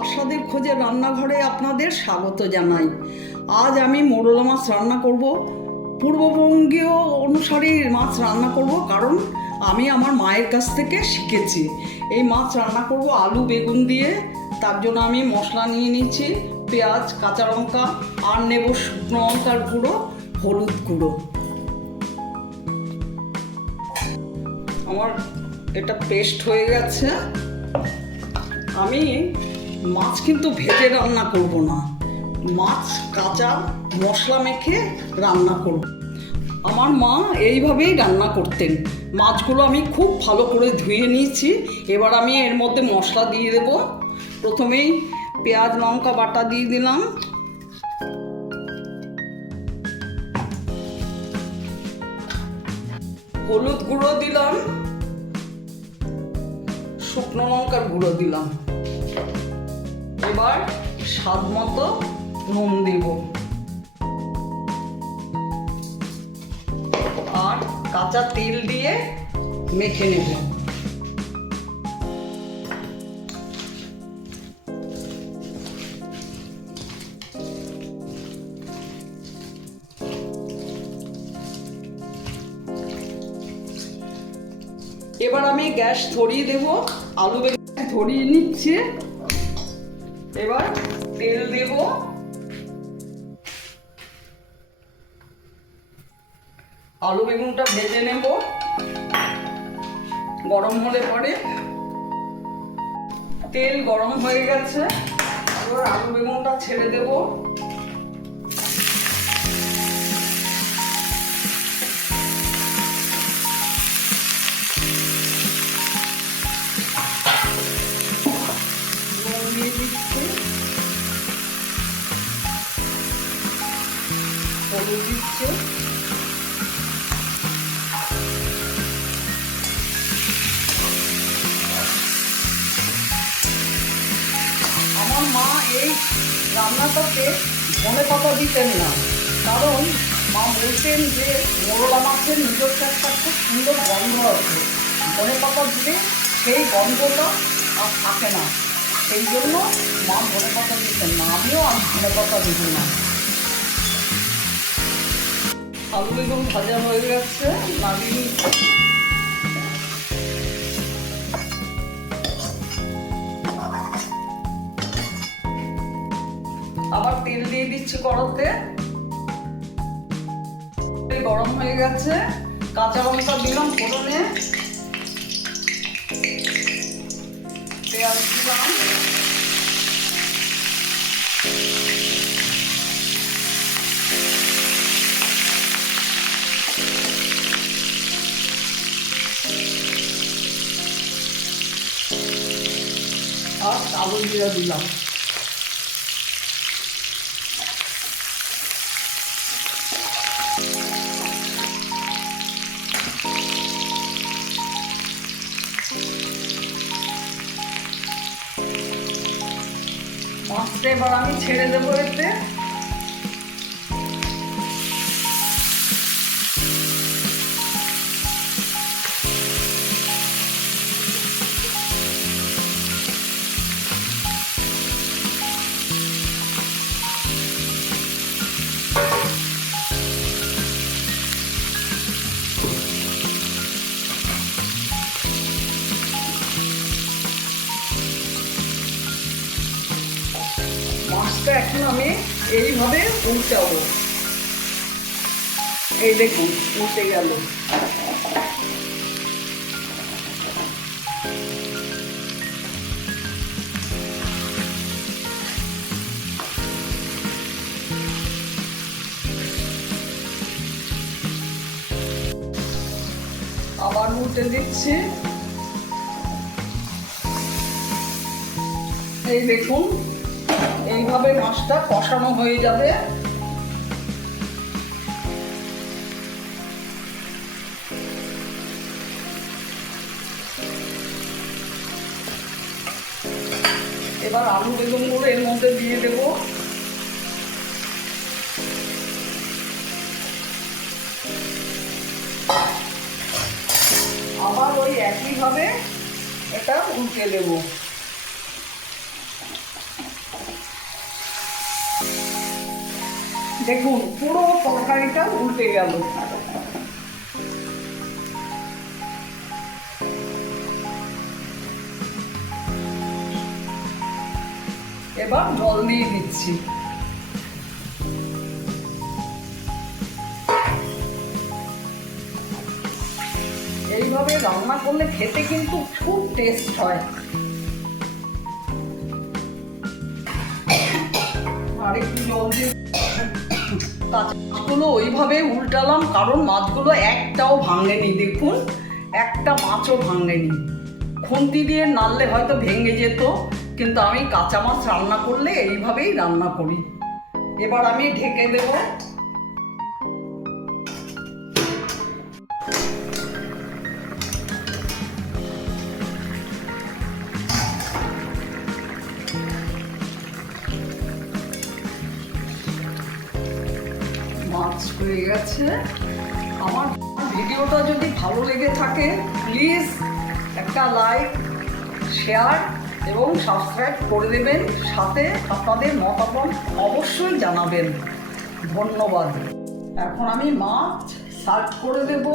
আস্বাদের খোঁজে রান্নাঘরে আপনাদের স্বাগত জানাই। আজ আমি মোরলা মাছ রান্না করব। পূর্ববঙ্গীয় অনুসারে মাছ রান্না করব কারণ আমি আমার মায়ের কাছ থেকে শিখেছি। এই মাছ রান্না করব আলু, বেগুন দিয়ে। তার জন্য আমি মশলা নিয়ে নিচ্ছি পেঁয়াজ, কাঁচা লঙ্কা, আর নেব শুকনো লঙ্কার গুঁড়ো, হলুদ গুঁড়ো। আমার এটা পেস্ট হয়ে গেছে। আমি মাছ কিন্তু ভেজে রান্না করব না। মাছ, কাঁচা মশলা মেখে রান্না করব। আমার মা এইভাবেই রান্না করতেন। মাছগুলো আমি খুব ভালো করে ধুয়ে নিয়েছি। এবার আমি এর মধ্যে মশলা দিয়ে দেব। প্রথমেই পেঁয়াজ, লঙ্কা, বাটা দিয়ে দিলাম। হলুদ গুঁড়ো দিলাম। শুকনো লঙ্কার গুঁড়ো দিলাম। এবার স্বাদ মতো নুন দেব। আর কাঁচা তেল দিয়ে মেখে নেব। এবার আমি গ্যাস ধরিয়ে দেব। আলু বেগুন ধরিয়ে নিচ্ছে। এবার তেল দেব। আলু বেগুনটা ভেজে নেব। গরম হলে পরে। তেল গরম হয়ে গেছে। এবার আলু বেগুনটা ছেড়ে দেব। হলুদ দিচ্ছে। আমার মা এই রান্নাটাতে ধনে পাতা দিতেন না, কারণ মা বলতেন যে মোরলা মাছের নিজস্ব একটা খুব সুন্দর গন্ধ আছে। ধনে পাতা দিলে সেই গন্ধটা আর থাকে না। সেই জন্য মা ধনে পাতা দিতেন না, আমিও আর ধনে পাতা দিব না। আলু বেগুন ভাজা হয়ে গেছে নামিয়ে নিচ্ছি। আবার তেল দিয়ে দিচ্ছি কড়াতে। গরম হয়ে গেছে। কাঁচা লঙ্কা দিলাম ফোড়নে। পেঁয়াজ দিলাম। আর দিয়ে দিলাম। মাছটা এবার আমি ছেড়ে দেবো এতে। মাছটা এখন আমি এইভাবে উল্টাবো। এই দেখুন উল্টে গেল। আবার উল্টে দিচ্ছি। এই দেখুন এইভাবে মাছটা কষানো হয়ে যাবে। এবার আলু বেগুনগুলো এর মধ্যে দিয়ে দেব। আবার ওই একইভাবে এটা উল্টে দেবো। দেখুন, পুরো তরকারিটা উল্টে গেল। এবার জল দিয়ে দিচ্ছি। এইভাবে রান্না করলে খেতে কিন্তু খুব টেস্ট হয়। আরেকটু জল দিয়ে মাছগুলো ওইভাবে উল্টালাম, কারণ মাছগুলো একটাও ভাঙেনি, দেখুন, একটা মাছও ভাঙেনি। খুন্তি দিয়ে নাড়লে হয়তো ভেঙে যেত, কিন্তু আমি কাঁচা মাছ রান্না করলে এইভাবেই রান্না করি। এবার আমি ঢেকে দেব মাছ হয়ে গেছে। আমার ভিডিওটা যদি ভালো লেগে থাকে প্লিজ একটা লাইক শেয়ার এবং সাবস্ক্রাইব করে দেবেন। সাথে আপনাদের মতামত অবশ্যই জানাবেন। ধন্যবাদ। এখন আমি মাছ সার্ভ করে দেবো।